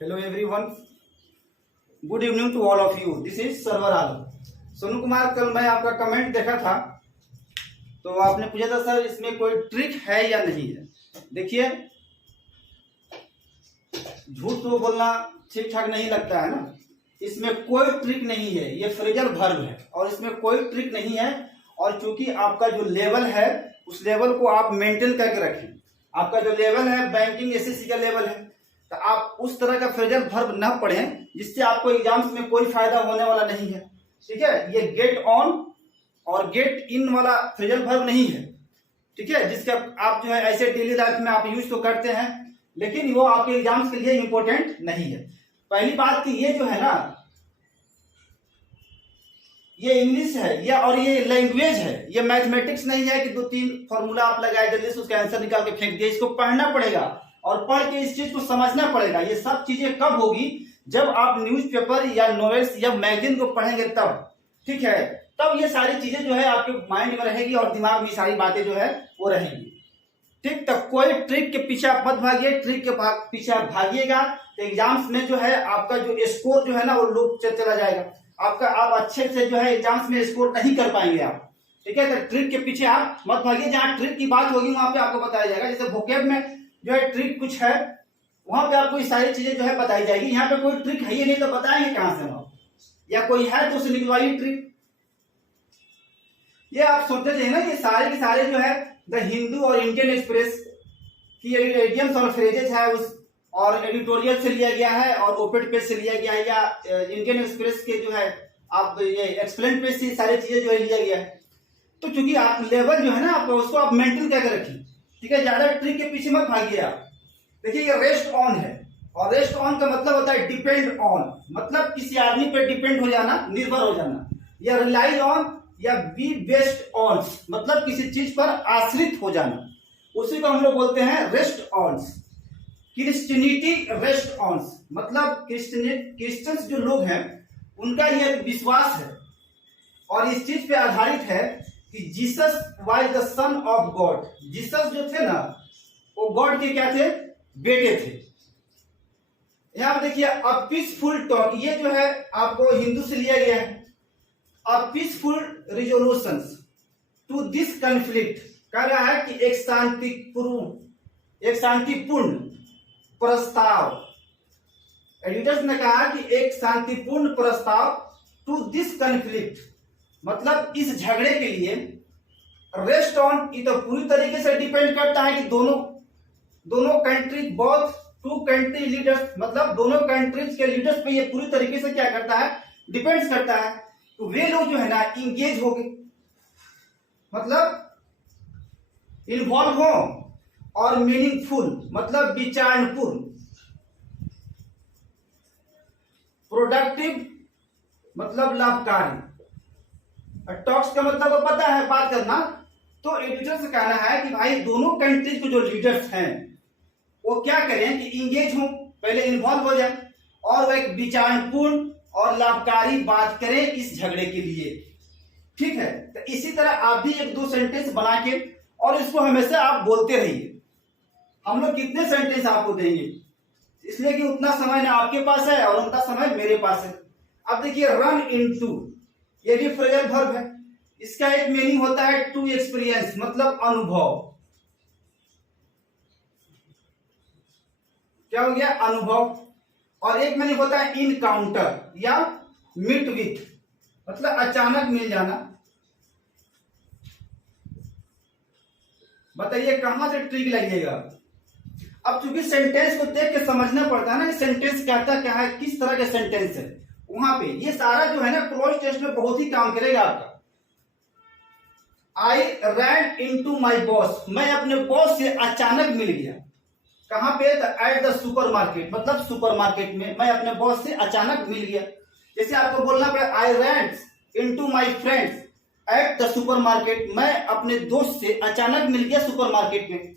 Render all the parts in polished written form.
Hello everyone. Good evening to all of you. This is Sarwar Alam. Sonu Kumar, कल मैं आपका comment देखा था तो आपने पूछा था सर इसमें कोई ट्रिक है या नहीं है. देखिए, झूठ तो बोलना ठीक ठाक नहीं लगता है ना. इसमें कोई ट्रिक नहीं है. ये फ्रेजल वर्ब है और इसमें कोई ट्रिक नहीं है. और चूंकि आपका जो लेवल है उस लेवल को आप मेंटेन करके रखें. आपका जो लेवल है बैंकिंग एसएससी का लेवल है, तो आप उस तरह का फ्रेजल वर्ब न पढ़ें जिससे आपको एग्जाम्स में कोई फायदा होने वाला नहीं है. ठीक है, ये गेट ऑन और गेट इन वाला फ्रेजल वर्ब नहीं है. ठीक है, जिसका आप जो है ऐसे डेली लाइफ में आप यूज तो करते हैं, लेकिन वो आपके एग्जाम्स के लिए इंपॉर्टेंट नहीं है. पहली बात कि ये जो है ना, ये इंग्लिश है या और ये लैंग्वेज है. ये मैथमेटिक्स नहीं है कि 2-3 फॉर्मूला आप लगाए जल्दी से उसका आंसर निकाल के फेंक दिए. इसको पढ़ना पड़ेगा और पढ़ के इस चीज को समझना पड़ेगा. ये सब चीजें कब होगी? जब आप न्यूज़पेपर या नॉवेल्स या मैगजीन को पढ़ेंगे तब. ठीक है, तब ये सारी चीजें जो है आपके माइंड में रहेगी और दिमाग में सारी बातें जो है वो रहेंगी. ठीक, तब कोई ट्रिक के पीछे आप मत भागिए. ट्रिक के पीछे आप भागिएगा तो एग्जाम्स में जो है आपका जो स्कोर जो है ना वो लो चला जाएगा. आपका आप अच्छे से जो है एग्जाम्स में स्कोर नहीं कर पाएंगे आप. ठीक है, तो ट्रिक के पीछे आप मत भागिए. जहाँ ट्रिक की बात होगी वहां पे आपको बताया जाएगा. जैसे वोकैब में जो है ट्रिक कुछ है, वहां पे आपको ये सारी चीजें जो है बताई जाएगी. यहाँ पे कोई ट्रिक है ही नहीं तो बताएंगे कहां से हम? या कोई है तो उसे निकलवाइए ट्रिक. ये आप सोचते थे ना, ये सारे के सारे जो है द हिंदू और इंडियन एक्सप्रेस की एडियम्स और फ्रेजेस है उस और एडिटोरियल से लिया गया है और ओपेड पेज से लिया गया है, या इंडियन एक्सप्रेस के जो है आप ये एक्सप्लेन पेज से सारी चीजें जो है लिया गया है. तो चूंकि आप लेवल जो है ना आपका उसको आप मेंटेन करके रखिए. ठीक है, ज्यादा ट्रिक के पीछे मत भागिए आप. देखिए, ये रेस्ट ऑन है और रेस्ट ऑन का मतलब होता है डिपेंड ऑन. मतलब किसी आदमी पे डिपेंड हो जाना, निर्भर हो जाना. या रिलाई ऑन या बी बेस्ड ऑन, मतलब किसी चीज पर आश्रित हो जाना. उसी को हम लोग बोलते हैं rest on. Christianity rest on, मतलब क्रिश्चियंस जो लोग हैं उनका यह विश्वास है और इस चीज पे आधारित है कि Jesus was the son of God. Jesus जो थे ना वो गॉड के क्या थे? बेटे थे. यहां पर देखिए, अ पीसफुल टॉक, ये जो है आपको हिंदू से लिया गया है. A peaceful resolution to this conflict, कह रहा है कि एक शांतिपूर्ण प्रस्ताव. एडिटर्स ने कहा कि एक शांतिपूर्ण प्रस्ताव टू दिस कॉन्फ्लिक्ट, मतलब इस झगड़े के लिए. रेस्ट ऑन ये तो पूरी तरीके से डिपेंड करता है कि दोनों country, both two country leaders, मतलब दोनों कंट्रीज के लीडर्स पे ये पूरी तरीके से क्या करता है? डिपेंड्स करता है. तो वे लोग जो है ना इंगेज हो गए, मतलब इन्वॉल्व हो, और मीनिंगफुल मतलब विचारपूर्ण, प्रोडक्टिव मतलब लाभकारी. टॉक्स का मतलब वो पता है, बात करना. तो एडिटर से कहना है कि भाई दोनों कंट्रीज के जो लीडर्स हैं वो क्या करें कि इंगेज हो, पहले इन्वॉल्व हो जाए और वो एक विचारपूर्ण और लाभकारी बात करें इस झगड़े के लिए. ठीक है, तो इसी तरह आप भी 1-2 सेंटेंस बना के और इसको हमेशा आप बोलते रहिए. हम लोग कितने सेंटेंस आपको देंगे, इसलिए कि उतना समय ना आपके पास है और उतना समय मेरे पास है. अब देखिए, रन इनटू, ये भी फ्रेजल वर्ब है. इसका एक मीनिंग होता है टू एक्सपीरियंस, मतलब अनुभव. क्या हो गया? अनुभव. और एक मीनिंग होता है इनकाउंटर या मीट विथ, मतलब अचानक मिल जाना. बताइए कहां से ट्रिक लगेगा? अब चूंकि सेंटेंस को देख के समझना पड़ता है ना, ये सेंटेंस कहता क्या है, किस तरह के सेंटेंस है. वहां पे ये सारा जो है ना क्लोज टेस्ट में बहुत ही काम करेगा आपका. आई रैन इनटू माई बॉस, मैं अपने बॉस से अचानक मिल गया. कहां पे? एट द सुपरमार्केट, मतलब सुपरमार्केट में मैं अपने बॉस से अचानक मिल गया. जैसे आपको बोलना पड़ेगा I ran into my friends at the supermarket, मैं अपने दोस्त से अचानक मिल गया सुपरमार्केट में.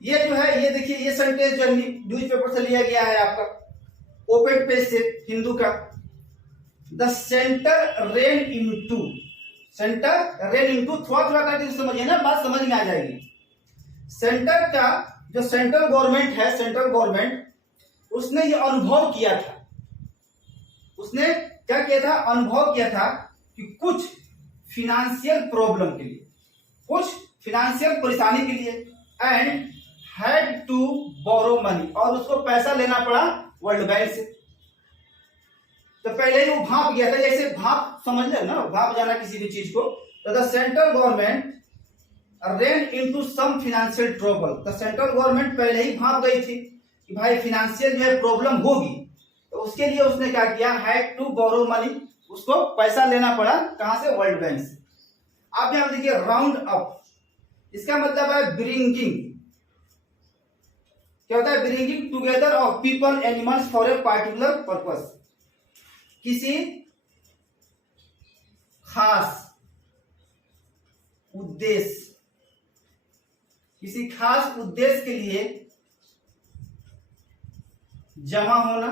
ये जो है, ये देखिए, ये सेंटेंस जो न्यूज़पेपर से लिया गया है आपका ओपेड पेज से हिंदू का. The centre rain into, centre rain into, थोड़ा थोड़ा करके समझिए ना, बात समझ में आ जाएगी. सेंटर का जो सेंट्रल गवर्नमेंट है, सेंट्रल गवर्नमेंट उसने ये अनुभव किया था, उसने क्या किया था, अनुभव किया था कि कुछ फिनेंशियल प्रॉब्लम के लिए, कुछ फिनेंशियल परेशानी के लिए, and had to borrow money, और उसको पैसा लेना पड़ा वर्ल्ड बैंक से। तो पहले ही वो भाप गया था, जैसे भाप समझ ले ना, भाप जाना किसी भी चीज को। तो the central government ran into some financial trouble, तो सेंट्रल गवर्नमेंट पहले ही भाप गई थी कि भाई फिनेंशियल जो है प्रॉब्लम होगी, तो उसके लिए उसने क्या किया, हैड टू बोरो मनी, उसको पैसा लेना पड़ा, कहां से, वर्ल्ड बैंक से। आप यहां देखिए राउंड अप, इसका मतलब है ब्रिंगिंग, क्या होता है, bringing together of people animals for a particular purpose, किसी खास उद्देश्य, किसी खास उद्देश्य के लिए जमा होना,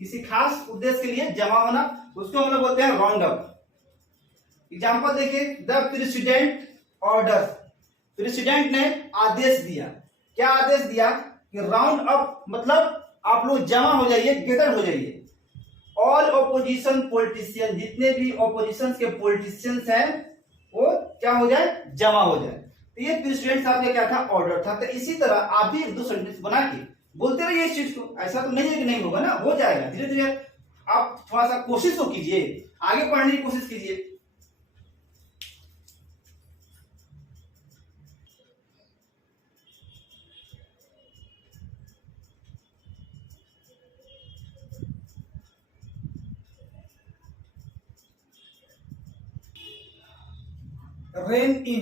किसी खास उद्देश्य के लिए जमा होना, उसको हम लोग बोलते हैं राउंड अप। एग्जाम्पल देखिए, द प्रेसिडेंट ऑर्डर, प्रेसिडेंट ने आदेश दिया, क्या आदेश दिया कि राउंड अप मतलब आप लोग जमा हो जाइए, गैदर हो जाइए, ऑल ओपोजिशन पॉलिटिशियन, जितने भी ओपोजिशन के पॉलिटिशियंस हैं वो क्या हो जाए, जमा हो जाए। तो ये प्रेसिडेंट साहब का क्या था, ऑर्डर था। तो इसी तरह आप भी एक दो सेंटेंस बना के बोलते रहिए इस चीज को, ऐसा तो नहीं है कि नहीं होगा ना, हो जाएगा धीरे धीरे। आप थोड़ा सा कोशिश तो कीजिए, आगे पढ़ने की कोशिश कीजिए। रेन इन,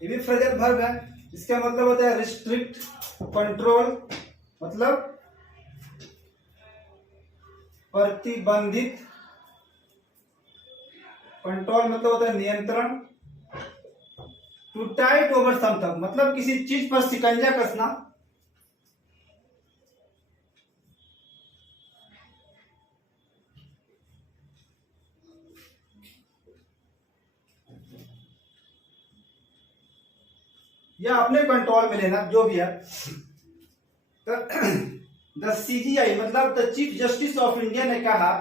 ये भी फ्रेजल वर्ब है, इसका मतलब होता है रिस्ट्रिक्ट, कंट्रोल, मतलब प्रतिबंधित, कंट्रोल मतलब होता है नियंत्रण, टू टाइट ओवर समथिंग मतलब किसी चीज पर शिकंजा कसना, या अपने कंट्रोल में लेना, जो भी है। द सीजीआई मतलब the chief justice of India ने कहा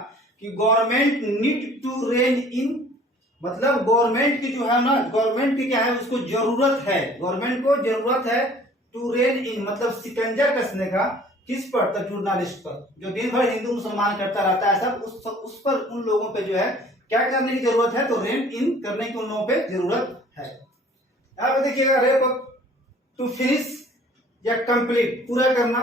कि गवर्नमेंट नीड टू रेन इन, मतलब गवर्नमेंट की जो है ना, गवर्नमेंट की क्या है, उसको जरूरत है, गवर्नमेंट को जरूरत है टू रेन इन मतलब शिकंजा कसने का, किस पर, तो जर्नलिस्ट पर, जो दिन भर हिंदू मुसलमान करता रहता है सब, उस पर, उन लोगों पे जो है क्या करने की जरूरत है, तो रेन इन करने की उन लोगों पे जरूरत है। यहां पे देखिएगा, रेप टू फिनिश या कंप्लीट, पूरा करना,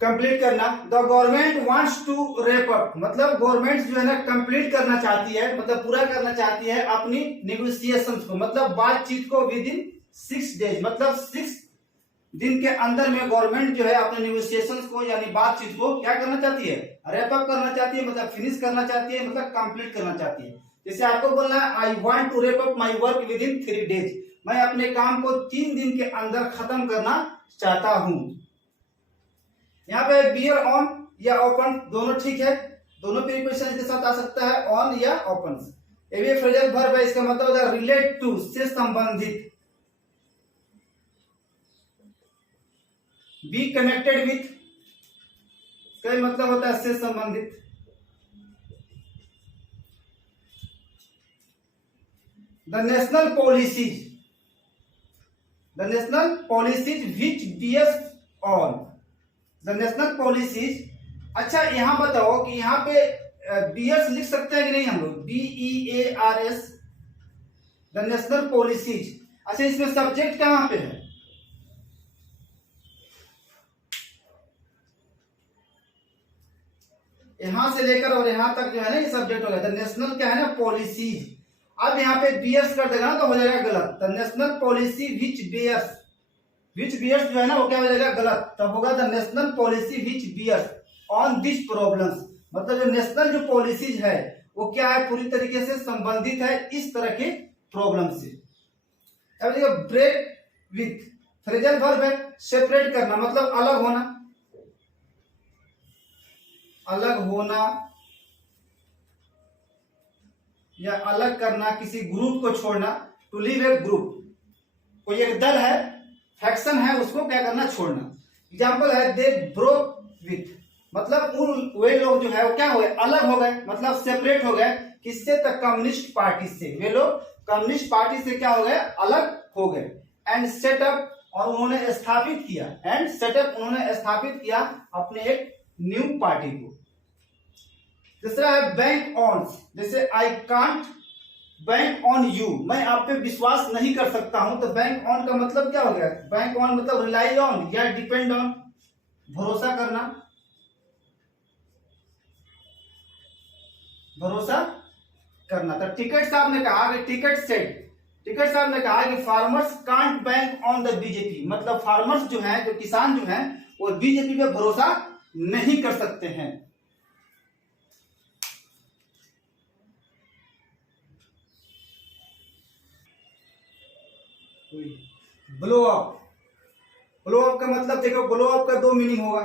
कंप्लीट करना। The government wants to wrap up मतलब गवर्नमेंट जो है ना कंप्लीट करना चाहती है, मतलब पूरा करना चाहती है अपनी नेगोशिएशन को, मतलब बातचीत को विद इन 6 डेज, मतलब 6 दिन के अंदर में गवर्नमेंट जो है अपने नेगोशिएशन को यानी बातचीत को क्या करना चाहती है, रैप अप करना चाहती है, मतलब फिनिश करना चाहती है, मतलब कंप्लीट करना चाहती है। जैसे आपको बोलना है I want to wrap up my work within 3 days, मैं अपने काम को 3 दिन के अंदर खत्म करना चाहता हूं। यहाँ पे बियर ऑन या ओपन दोनों ठीक है, दोनों प्रीपोजिशन के साथ आ सकता है, ऑन या ओपन। ये भी फ्रेजल वर्ब है, इसका मतलब होता है रिलेट टू, से संबंधित, बी कनेक्टेड विथ, इसका मतलब होता है से संबंधित। The national policies, the national policies which bears on, the national policies. अच्छा यहां बताओ कि यहाँ पे बियर्स लिख सकते हैं कि नहीं हम लोग, BEARS, द नेशनल पॉलिसीज। अच्छा इसमें सब्जेक्ट कहां पे है, यहां से लेकर और यहां तक जो है ना ये सब्जेक्ट हो गया। द नेशनल क्या है ना, पॉलिसीज। अब यहाँ पे बियर्स कर देगा ना तो हो जाएगा गलत, the national policy which bears, which bears जो है ना वो क्या हो जाएगा गलत, तब होगा the national policy which bears on this problems, मतलब जो नेशनल जो पॉलिसीज है वो क्या है, पूरी तरीके से संबंधित है इस तरह के प्रॉब्लम से। अब देखो ब्रेक विथ, फ्रेजल वर्ब है, सेपरेट करना मतलब अलग होना, अलग होना या अलग करना, किसी ग्रुप को छोड़ना, टू लीव ए ग्रुप, कोई एक दल है, फैक्शन है, उसको क्या करना, छोड़ना। एग्जाम्पल है दे ब्रोक विथ, मतलब उन वे लोग जो है वो क्या हो गए, अलग हो गए, मतलब सेपरेट हो गए, किससे, तक कम्युनिस्ट पार्टी से। वे लोग कम्युनिस्ट पार्टी से क्या हो गए, अलग हो गए। एंड सेटअप, और उन्होंने स्थापित किया, एंड सेटअप, उन्होंने स्थापित किया अपने एक न्यू पार्टी को। दूसरा है बैंक ऑन्स, जैसे I can't bank on you, मैं आप पे विश्वास नहीं कर सकता हूं, तो बैंक ऑन का मतलब क्या हो गया, बैंक ऑन मतलब रिलाई ऑन या डिपेंड ऑन, भरोसा करना, भरोसा करना। तो टिकट साहब ने कहा कि टिकट साहब ने कहा कि farmers can't bank on the BJP, मतलब फार्मर्स जो हैं, जो किसान जो हैं, वो बीजेपी पे भरोसा नहीं कर सकते हैं। ब्लो अप, ब्लो अप का मतलब देखो, ब्लो अप का दो मीनिंग होगा,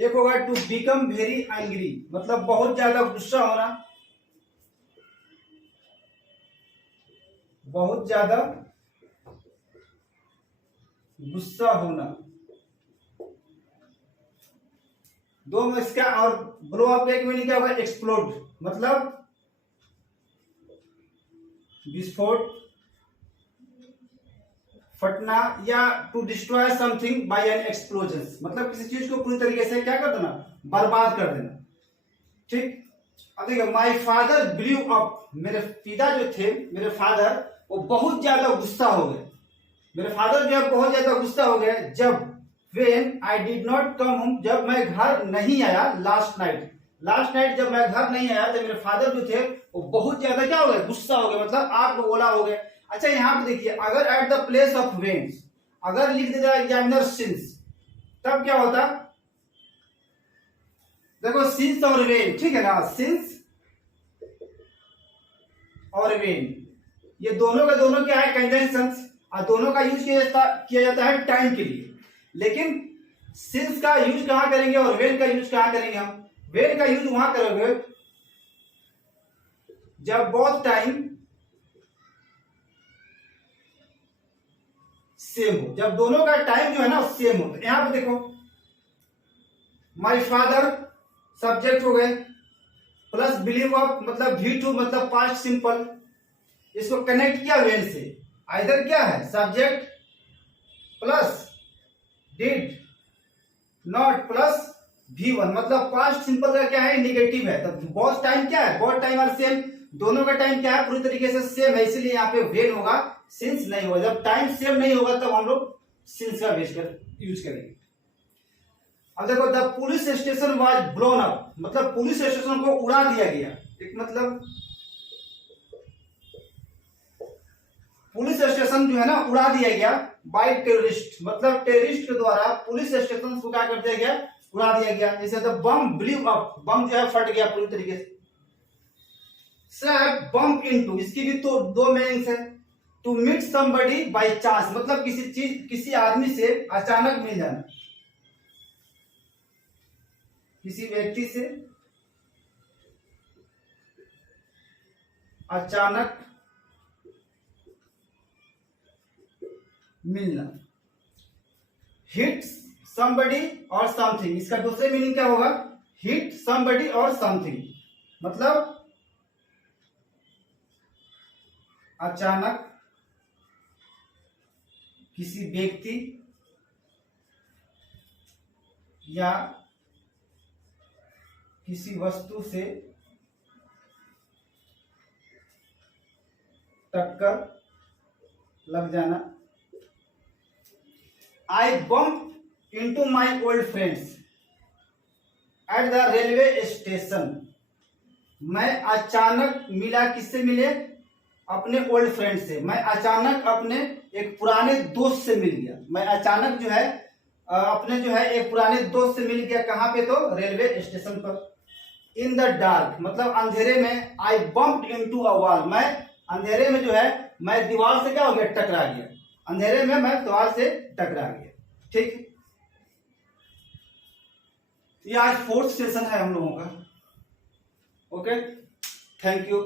एक होगा टू बिकम वेरी एंग्री, मतलब बहुत ज्यादा गुस्सा होना, बहुत ज्यादा गुस्सा होना, दो में इसका। और ब्लो अप का एक मीनिंग क्या होगा, एक्सप्लोड, मतलब विस्फोट, फटना, या to destroy something by an explosion, मतलब किसी चीज को पूरी तरीके से क्या कर देना, बर्बाद कर देना। ठीक, अब देखिए माय फादर ब्लू अप, मेरे पिता जो थे, मेरे फादर, वो बहुत ज्यादा गुस्सा हो गए, मेरे फादर जो है बहुत ज्यादा गुस्सा हो गए, जब when I did not come home, जब मैं घर नहीं आया, लास्ट नाइट जब मैं घर नहीं आया, तो मेरे फादर जो थे वो बहुत ज्यादा क्या हो गए, गुस्सा हो गए, मतलब आग बबूला हो गए। अच्छा यहाँ पे देखिए, अगर at the place of veins, अगर लिख देता एग्जामिनर सिंस, तब क्या होता, देखो सिंस और वेन, ठीक है ना, सिंस और वेन, ये दोनों का दोनों क्या है, कंजंक्शंस, और दोनों का यूज किया जाता है टाइम के लिए। लेकिन सिंस का यूज कहां करेंगे और वेन का यूज कहां करेंगे, हम वेन का यूज वहां करोगे जब बहुत टाइम सेम हो, जब दोनों का टाइम जो है ना सेम हो। तो यहां पे देखो माय फादर सब्जेक्ट हो गए, प्लस बिलीव ऑफ मतलब V2 मतलब पास्ट सिंपल, इसको कनेक्ट किया वेन से, आइदर क्या है, subject plus did not plus V1, मतलब पास्ट सिंपल का क्या है, निगेटिव है। तो बहुत टाइम क्या है, बहुत टाइम और सेम, दोनों का टाइम क्या है, पूरी तरीके से सेम है, इसलिए यहाँ पे वेन होगा, सिंस नहीं होगा। जब टाइम सेम नहीं होगा तब हम लोग सिंस का यूज करेंगे। अब देखो the police station was blown up, मतलब पुलिस स्टेशन को उड़ा दिया गया, एक मतलब पुलिस स्टेशन जो है ना उड़ा दिया गया बाय टेररिस्ट, मतलब टेररिस्ट के द्वारा पुलिस स्टेशन को क्या कर दिया गया, उड़ा दिया गया। जैसे द बम ब्लू अप, बम जो है फट गया पूरी तरीके से। बम्प इनटू, इसकी भी तो दो मीनिंग्स है, to meet somebody by chance, मतलब किसी आदमी से अचानक मिल जाना, किसी व्यक्ति से अचानक मिलना। हिट समबडी और समथिंग, इसका दूसरे मीनिंग क्या होगा, हिट समबडी और समथिंग, मतलब अचानक किसी व्यक्ति या किसी वस्तु से टक्कर लग जाना। I bump into my old friends at the railway station, मैं अचानक मिला, किससे मिले, अपने ओल्ड फ्रेंड से, मैं अचानक अपने एक पुराने दोस्त से मिल गया, मैं अचानक जो है अपने जो है एक पुराने दोस्त से मिल गया, कहां पे, तो रेलवे स्टेशन पर। इन द डार्क मतलब अंधेरे में, आई बम्प्ड इनटू अ वॉल, मैं अंधेरे में जो है मैं दीवार से क्या हो गया, टकरा गया, अंधेरे में मैं दीवार से टकरा गया। ठीक, ये आज 4th सेशन है हम लोगों का। Okay, thank you.